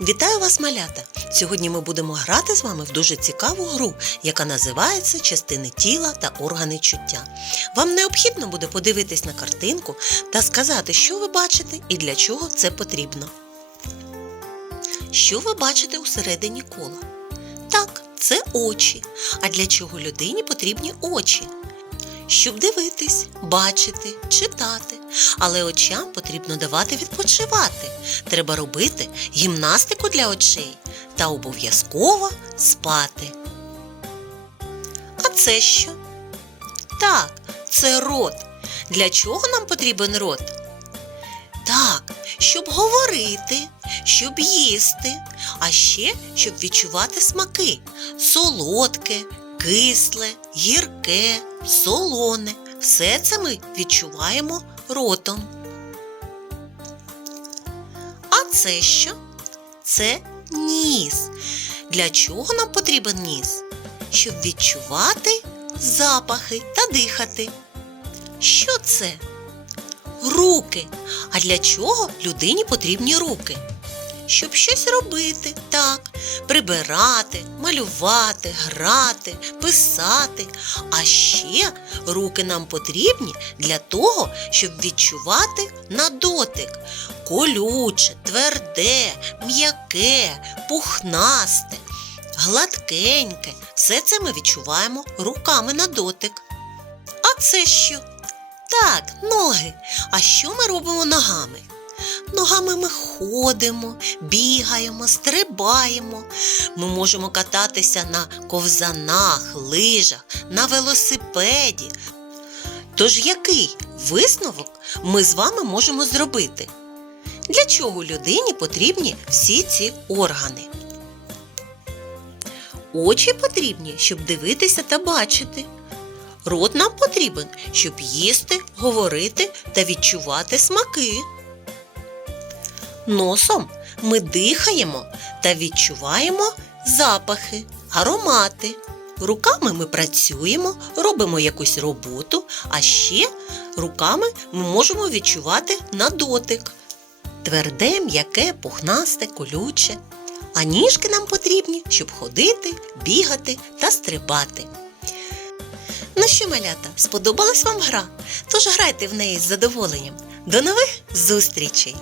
Вітаю вас, малята! Сьогодні ми будемо грати з вами в дуже цікаву гру, яка називається Частини тіла та органи чуття. Вам необхідно буде подивитись на картинку та сказати, що ви бачите і для чого це потрібно. Що ви бачите у середині кола? Так, це очі. А для чого людині потрібні очі? Щоб дивитись, бачити, читати. Але очам потрібно давати відпочивати. Треба робити гімнастику для очей та обов'язково спати. А це що? Так, це рот. Для чого нам потрібен рот? Так, щоб говорити, щоб їсти, а ще щоб відчувати смаки солодке, кисле, гірке, солоне. Все це ми відчуваємо ротом. А це що? Це ніс. Для чого нам потрібен ніс? Щоб відчувати запахи та дихати. Що це? Руки. А для чого людині потрібні руки? Щоб щось робити, так, прибирати, малювати, грати, писати. А ще руки нам потрібні для того, щоб відчувати на дотик. Колюче, тверде, м'яке, пухнасте, гладкеньке. Все це ми відчуваємо руками на дотик. А це що? Так, ноги. А що ми робимо ногами? Ногами ми ходимо, бігаємо, стрибаємо. Ми можемо кататися на ковзанах, лижах, на велосипеді. Тож який висновок ми з вами можемо зробити? Для чого людині потрібні всі ці органи? Очі потрібні, щоб дивитися та бачити. Рот нам потрібен, щоб їсти, говорити та відчувати смаки. Носом ми дихаємо та відчуваємо запахи, аромати. Руками ми працюємо, робимо якусь роботу, а ще руками ми можемо відчувати на дотик. Тверде, м'яке, пухнасте, колюче. А ніжки нам потрібні, щоб ходити, бігати та стрибати. Ну що, малята, сподобалась вам гра? Тож грайте в неї з задоволенням. До нових зустрічей!